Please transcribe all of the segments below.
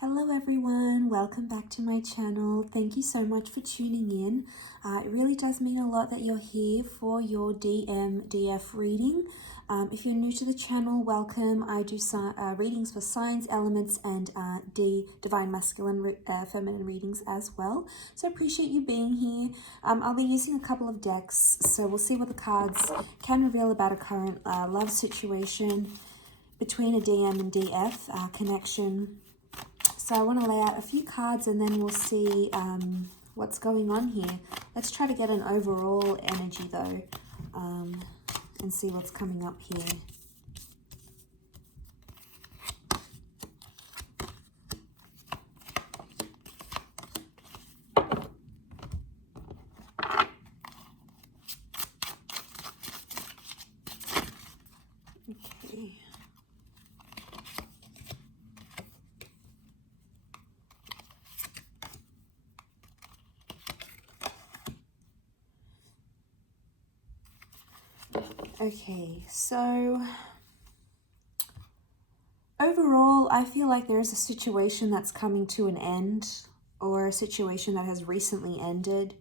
Hello everyone, welcome back to my channel. Thank you so much for tuning in. It really does mean a lot that you're here for your DF reading. If you're new to the channel, welcome. I do readings for signs, elements, and divine masculine, feminine readings as well. So I appreciate you being here. I'll be using a couple of decks, so we'll see what the cards can reveal about a current love situation between a DM and DF connection. So I want to lay out a few cards and then we'll see what's going on here. Let's try to get an overall energy though, and see what's coming up here. Okay. Okay, so overall, I feel like there is a situation that's coming to an end, or a situation that has recently ended.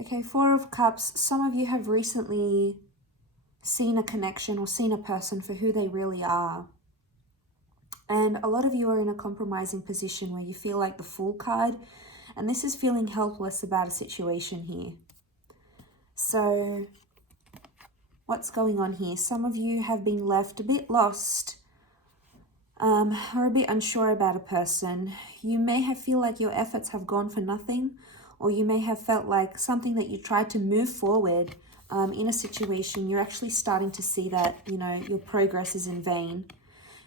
Okay, Four of Cups. Some of you have recently seen a connection or seen a person for who they really are. And a lot of you are in a compromising position where you feel like the Fool card, and this is feeling helpless about a situation here. So what's going on here? Some of you have been left a bit lost or a bit unsure about a person. You may have feel like your efforts have gone for nothing, or you may have felt like something that you tried to move forward in a situation, you're actually starting to see that, your progress is in vain.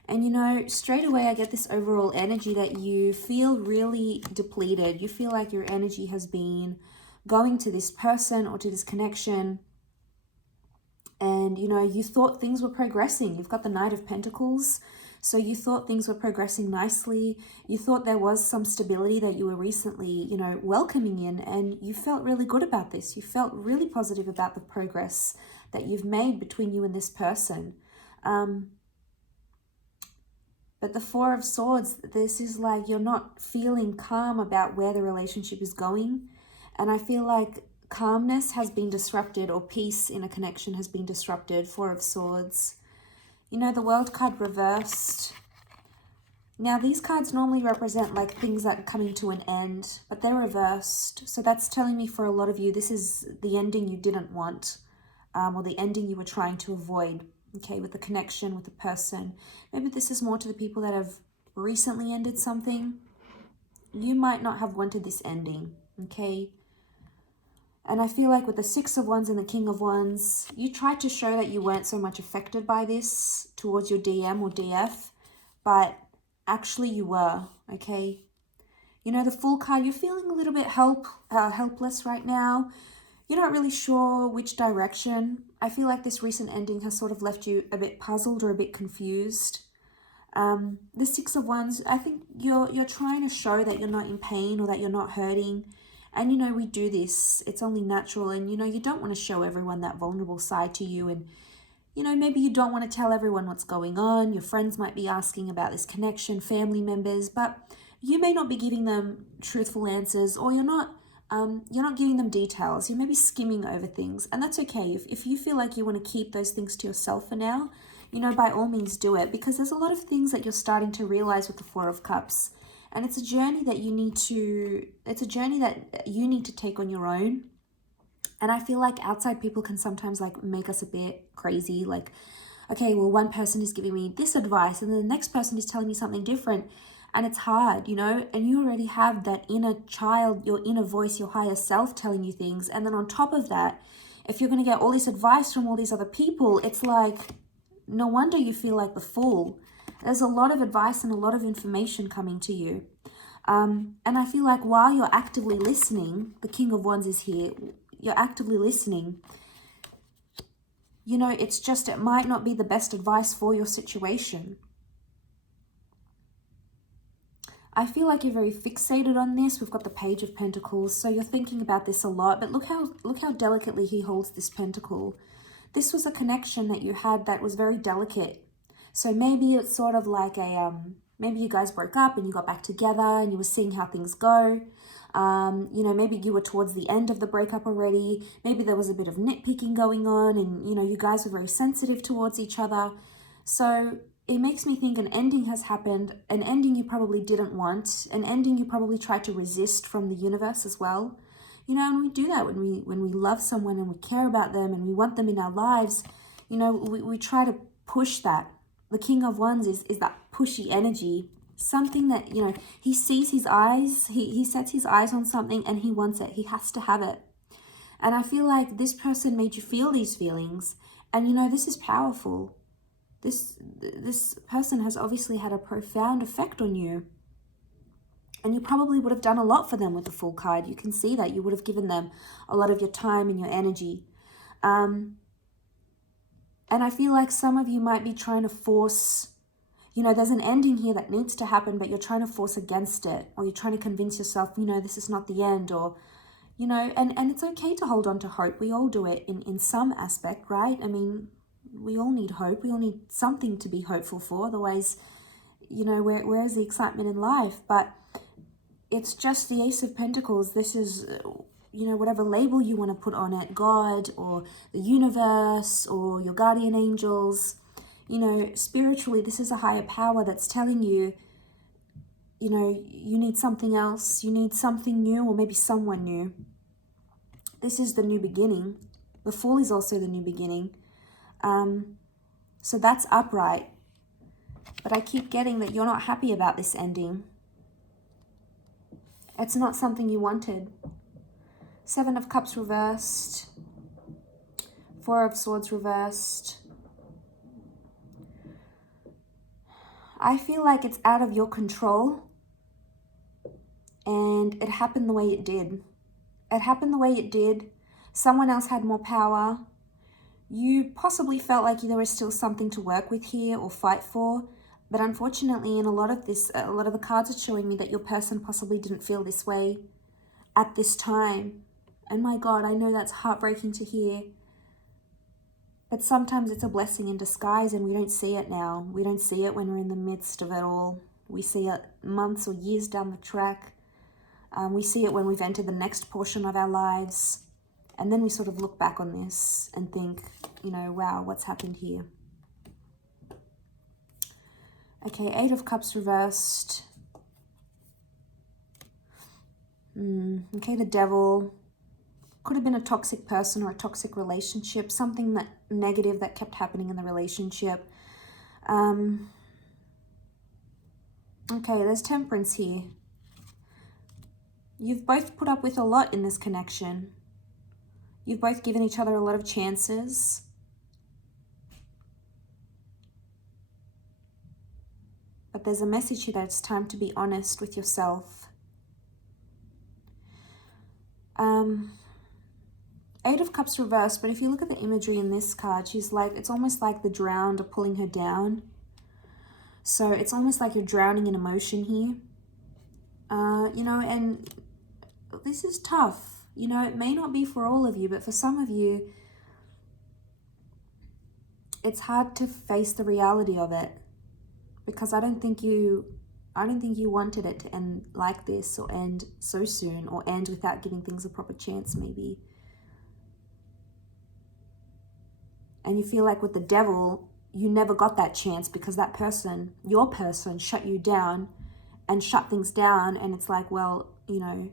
And straight away I get this overall energy that you feel really depleted. You feel like your energy has been going to this person or to this connection. And, you thought things were progressing. You've got the Knight of Pentacles. So you thought things were progressing nicely. You thought there was some stability that you were recently, welcoming in. And you felt really good about this. You felt really positive about the progress that you've made between you and this person. But the Four of Swords, this is like you're not feeling calm about where the relationship is going. And I feel like calmness has been disrupted, or peace in a connection has been disrupted. Four of Swords. The World card reversed. Now, these cards normally represent like things that are coming to an end, but they're reversed. So that's telling me for a lot of you, this is the ending you didn't want, or the ending you were trying to avoid. Okay, with the connection, with the person. Maybe this is more to the people that have recently ended something. You might not have wanted this ending, okay? And I feel like with the Six of Wands and the King of Wands, you tried to show that you weren't so much affected by this towards your DM or DF, but actually you were, okay? The Fool card, you're feeling a little bit helpless right now. You're not really sure which direction. I feel like this recent ending has sort of left you a bit puzzled or a bit confused. The Six of Wands, I think you're trying to show that you're not in pain or that you're not hurting. And we do this. It's only natural. And you don't want to show everyone that vulnerable side to you. And maybe you don't want to tell everyone what's going on. Your friends might be asking about this connection, family members, but you may not be giving them truthful answers, or you're not giving them details. You may be skimming over things, and that's okay. If you feel like you want to keep those things to yourself for now, by all means do it, because there's a lot of things that you're starting to realize with the Four of Cups, and it's a journey that you need to take on your own. And I feel like outside people can sometimes like make us a bit crazy. Like, okay, well, one person is giving me this advice and then the next person is telling me something different. And it's hard, and you already have that inner child, your inner voice, your higher self telling you things. And then on top of that, if you're going to get all this advice from all these other people, it's like, no wonder you feel like the fool. There's a lot of advice and a lot of information coming to you. And I feel like while you're actively listening, the King of Wands is here, you're actively listening, it's just, it might not be the best advice for your situation. I feel like you're very fixated on this. We've got the Page of Pentacles, so you're thinking about this a lot. But look how delicately he holds this pentacle. this was a connection that you had that was very delicate. So maybe it's sort of like maybe you guys broke up and you got back together and you were seeing how things go. You know, maybe you were towards the end of the breakup already. Maybe there was a bit of nitpicking going on and, you know, you guys were very sensitive towards each other. So it makes me think an ending has happened, an ending you probably didn't want, an ending you probably tried to resist from the universe as well. You know, and we do that when we love someone and we care about them and we want them in our lives. You know, we try to push that. The King of Wands is that pushy energy, something that, you know, he sees his eyes, he sets his eyes on something and he wants it. He has to have it. And I feel like this person made you feel these feelings. And, you know, this is powerful. This person has obviously had a profound effect on you. And you probably would have done a lot for them with the Fool card. You can see that. You would have given them a lot of your time and your energy. And I feel like some of you might be trying to force, you know, there's an ending here that needs to happen, but you're trying to force against it. Or you're trying to convince yourself, you know, this is not the end. Or, you know, and it's okay to hold on to hope. We all do it in some aspect, right? I mean, we all need hope. We all need something to be hopeful for. Otherwise, you know, where is the excitement in life? But it's just the Ace of Pentacles. This is, you know, whatever label you want to put on it, God or the universe or your guardian angels. You know, spiritually, this is a higher power that's telling you, you know, you need something else. You need something new or maybe someone new. This is the new beginning. The Fool is also the new beginning. So that's upright. But I keep getting that you're not happy about this ending. It's not something you wanted. 7 of Cups reversed. 4 of Swords reversed. I feel like it's out of your control. And it happened the way it did. It happened the way it did. Someone else had more power. You possibly felt like there was still something to work with here or fight for. But unfortunately, in a lot of the cards are showing me that your person possibly didn't feel this way at this time. And my God, I know that's heartbreaking to hear. But sometimes it's a blessing in disguise and we don't see it now. We don't see it when we're in the midst of it all. We see it months or years down the track. We see it when we've entered the next portion of our lives. And then we sort of look back on this and think, you know, wow, what's happened here? Okay, 8 of Cups reversed. Okay, the Devil. Could have been a toxic person or a toxic relationship. Something that negative that kept happening in the relationship. Okay, there's Temperance here. You've both put up with a lot in this connection. You've both given each other a lot of chances. But there's a message here that it's time to be honest with yourself. 8 of Cups reversed, but if you look at the imagery in this card, she's like, it's almost like the drowned are pulling her down. So it's almost like you're drowning in emotion here. You know, and this is tough. You know, it may not be for all of you, but for some of you, it's hard to face the reality of it. Because I don't think you wanted it to end like this or end so soon or end without giving things a proper chance maybe. And you feel like with the Devil, you never got that chance because that person, your person, shut you down and shut things down. And it's like, well, you know,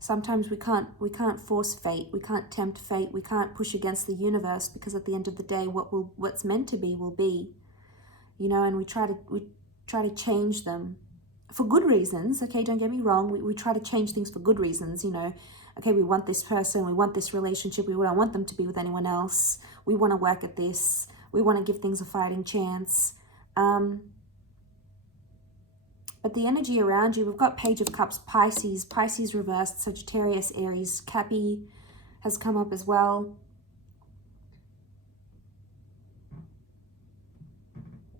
sometimes we can't force fate. We can't tempt fate. We can't push against the universe because at the end of the day, what's meant to be will be. You know, and we try to change them for good reasons. Okay, don't get me wrong. We try to change things for good reasons. You know, okay, we want this person, we want this relationship, we don't want them to be with anyone else. We want to work at this. We want to give things a fighting chance. But the energy around you, we've got Page of Cups, Pisces reversed, Sagittarius, Aries, Cappy has come up as well.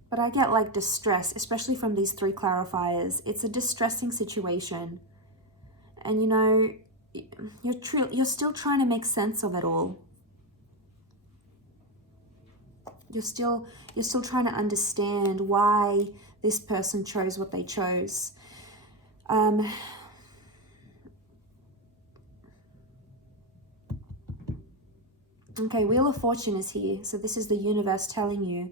But I get like distress, especially from these 3 clarifiers. It's a distressing situation. And you know, you're still trying to make sense of it all. You're still trying to understand why this person chose what they chose. Okay, Wheel of Fortune is here. So this is the universe telling you.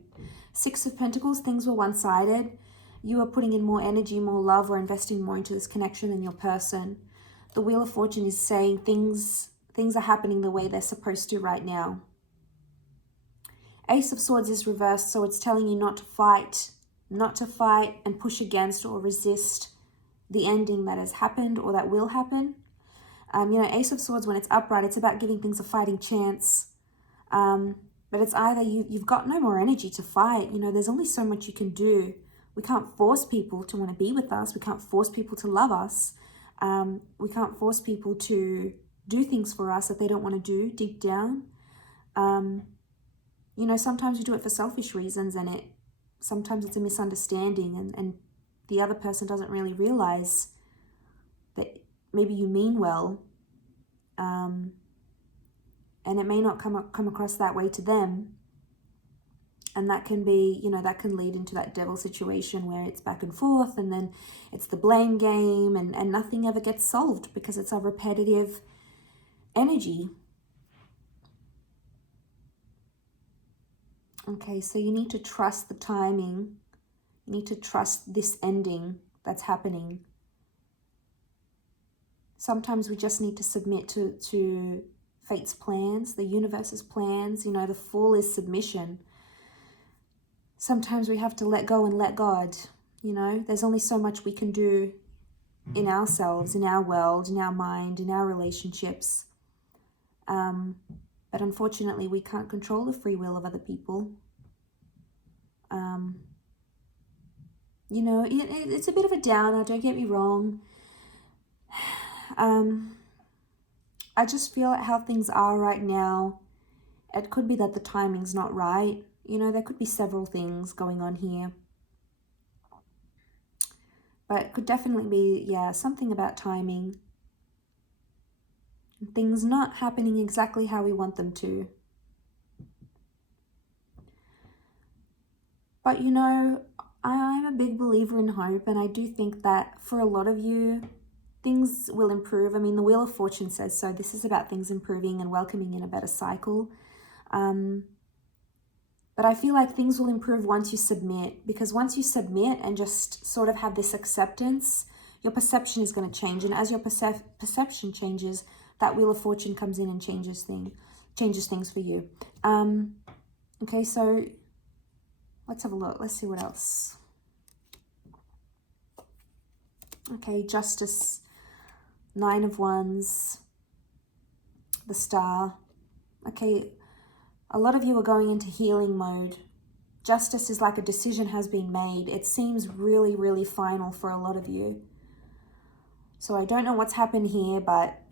Six of Pentacles, things were one-sided. You are putting in more energy, more love, or investing more into this connection than your person. The Wheel of Fortune is saying things are happening the way they're supposed to right now. Ace of Swords is reversed, so it's telling you not to fight and push against or resist the ending that has happened or that will happen. Ace of Swords, when it's upright, it's about giving things a fighting chance. But it's either you've got no more energy to fight. There's only so much you can do. We can't force people to want to be with us. We can't force people to love us. We can't force people to do things for us that they don't want to do deep down. Sometimes we do it for selfish reasons, and sometimes it's a misunderstanding, and the other person doesn't really realize that maybe you mean well, and it may not come across that way to them. And that can be, that can lead into that devil situation where it's back and forth, and then it's the blame game, and nothing ever gets solved because it's a repetitive energy. Okay, so you need to trust the timing. You need to trust this ending that's happening. Sometimes we just need to submit to fate's plans, the universe's plans. The Fool is submission. Sometimes we have to let go and let God. There's only so much we can do in ourselves, in our world, in our mind, in our relationships. But unfortunately, we can't control the free will of other people. It's a bit of a downer, don't get me wrong. I just feel like how things are right now, it could be that the timing's not right. There could be several things going on here. But it could definitely be, something about timing. Things not happening exactly how we want them to. But I'm a big believer in hope, and I do think that for a lot of you, things will improve. The Wheel of Fortune says so. This is about things improving and welcoming in a better cycle. But I feel like things will improve once you submit, because once you submit and just sort of have this acceptance, your perception is going to change. And as your perception changes, that Wheel of Fortune comes in and changes things for you. Okay, so let's have a look. Let's see what else. Okay, Justice, Nine of Wands, the Star. Okay, a lot of you are going into healing mode. Justice is like a decision has been made. It seems really, really final for a lot of you. So I don't know what's happened here, but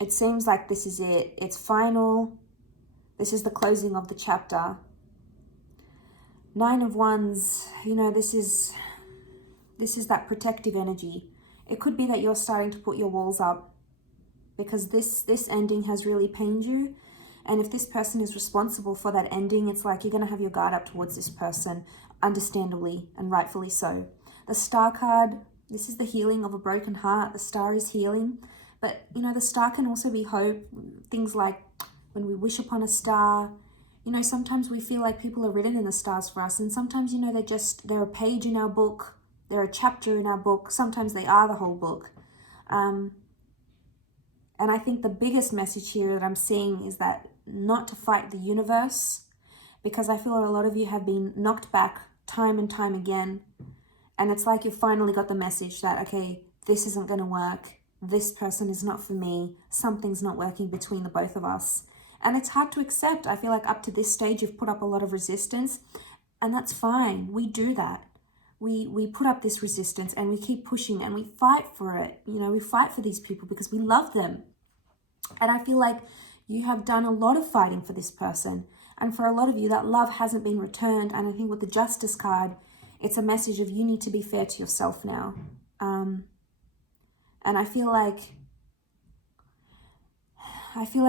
it seems like this is it. It's final. This is the closing of the chapter. Nine of Wands, this is that protective energy. It could be that you're starting to put your walls up because this ending has really pained you. And if this person is responsible for that ending, it's like you're going to have your guard up towards this person, understandably and rightfully so. The Star card, this is the healing of a broken heart. The Star is healing. But, the Star can also be hope. Things like when we wish upon a star, sometimes we feel like people are written in the stars for us. And sometimes, they're a page in our book. They're a chapter in our book. Sometimes they are the whole book. And I think the biggest message here that I'm seeing is that not to fight the universe, because I feel a lot of you have been knocked back time and time again. And it's like you finally got the message that, okay, this isn't going to work. This person is not for me. Something's not working between the both of us. And it's hard to accept. I feel like up to this stage, you've put up a lot of resistance, and that's fine. We do that. We put up this resistance and we keep pushing and we fight for it. We fight for these people because we love them. And I feel like you have done a lot of fighting for this person. And for a lot of you, that love hasn't been returned. And I think with the Justice card, it's a message of you need to be fair to yourself now. And I feel like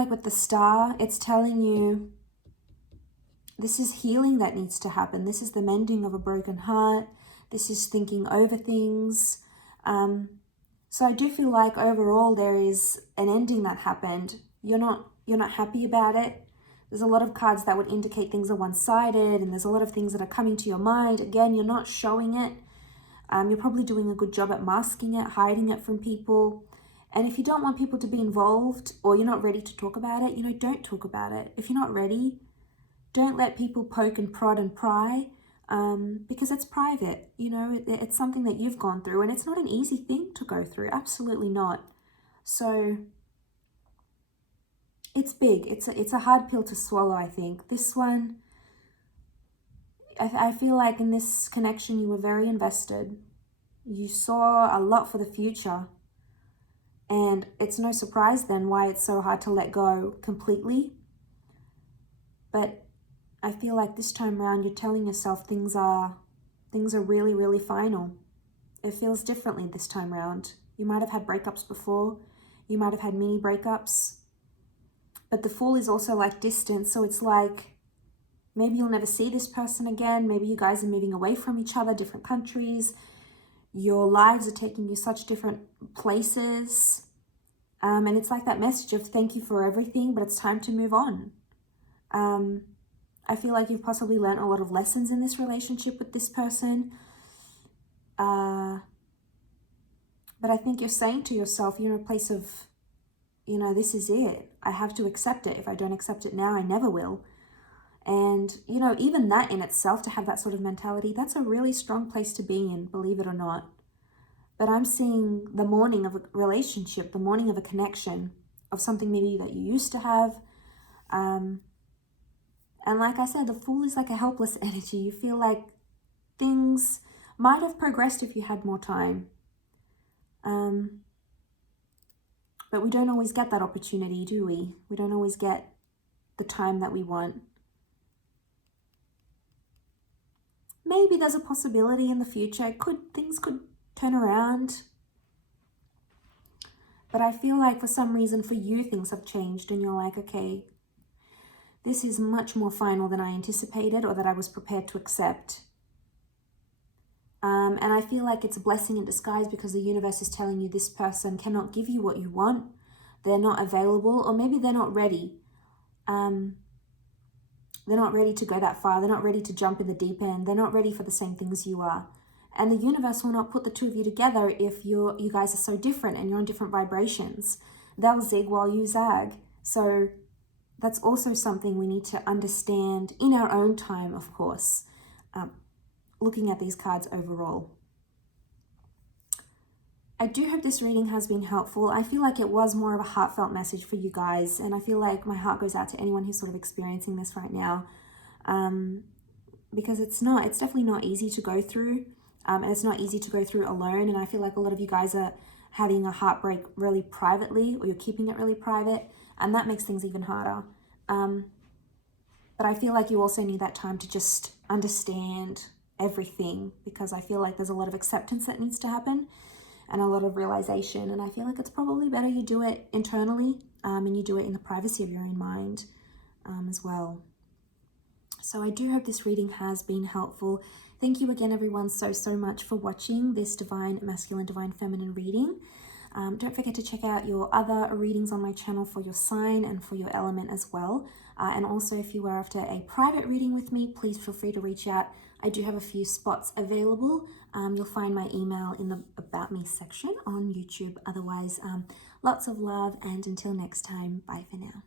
with the Star, it's telling you this is healing that needs to happen. This is the mending of a broken heart. This is thinking over things. So I do feel like overall there is an ending that happened. You're not happy about it. There's a lot of cards that would indicate things are one-sided, and there's a lot of things that are coming to your mind. Again, you're not showing it. You're probably doing a good job at masking it, hiding it from people. And if you don't want people to be involved, or you're not ready to talk about it, don't talk about it. If you're not ready, don't let people poke and prod and pry, because it's private. It's something that you've gone through, and it's not an easy thing to go through. Absolutely not. So it's big. It's a hard pill to swallow, I think. This one, I feel like in this connection you were very invested. You saw a lot for the future. And it's no surprise then why it's so hard to let go completely. But I feel like this time around you're telling yourself things are really, really final. It feels differently this time around. You might have had breakups before. You might have had mini breakups. But the Fool is also like distance. So it's like maybe you'll never see this person again. Maybe you guys are moving away from each other, different countries. Your lives are taking you such different places. And it's like that message of thank you for everything, but it's time to move on. I feel like you've possibly learned a lot of lessons in this relationship with this person. But I think you're saying to yourself, you're in a place of, this is it. I have to accept it. If I don't accept it now, I never will. And, even that in itself, to have that sort of mentality, that's a really strong place to be in, believe it or not. But I'm seeing the morning of a relationship, the morning of a connection, of something maybe that you used to have. And like I said, the Fool is like a helpless energy. You feel like things might have progressed if you had more time. But we don't always get that opportunity, do we? We don't always get the time that we want. Maybe there's a possibility in the future. Things could turn around. But I feel like for some reason for you, things have changed and you're like, okay, this is much more final than I anticipated or that I was prepared to accept. And I feel like it's a blessing in disguise because the universe is telling you this person cannot give you what you want. They're not available, or maybe they're not ready. They're not ready to go that far. They're not ready to jump in the deep end. They're not ready for the same things you are. And the universe will not put the two of you together if you guys are so different and you're on different vibrations. They'll zig while you zag. So that's also something we need to understand in our own time, of course, looking at these cards overall. I do hope this reading has been helpful. I feel like it was more of a heartfelt message for you guys, and I feel like my heart goes out to anyone who's sort of experiencing this right now, because it's definitely not easy to go through, and it's not easy to go through alone, and I feel like a lot of you guys are having a heartbreak really privately, or you're keeping it really private, and that makes things even harder. But I feel like you also need that time to just understand everything, because I feel like there's a lot of acceptance that needs to happen and a lot of realization, and I feel like it's probably better you do it internally, and you do it in the privacy of your own mind as well. So I do hope this reading has been helpful. Thank you again, everyone, so much for watching this Divine Masculine, Divine Feminine reading. Don't forget to check out your other readings on my channel for your sign and for your element as well. And also, if you are after a private reading with me, please feel free to reach out. I do have a few spots available. You'll find my email in the About Me section on YouTube. Otherwise, lots of love, and until next time, bye for now.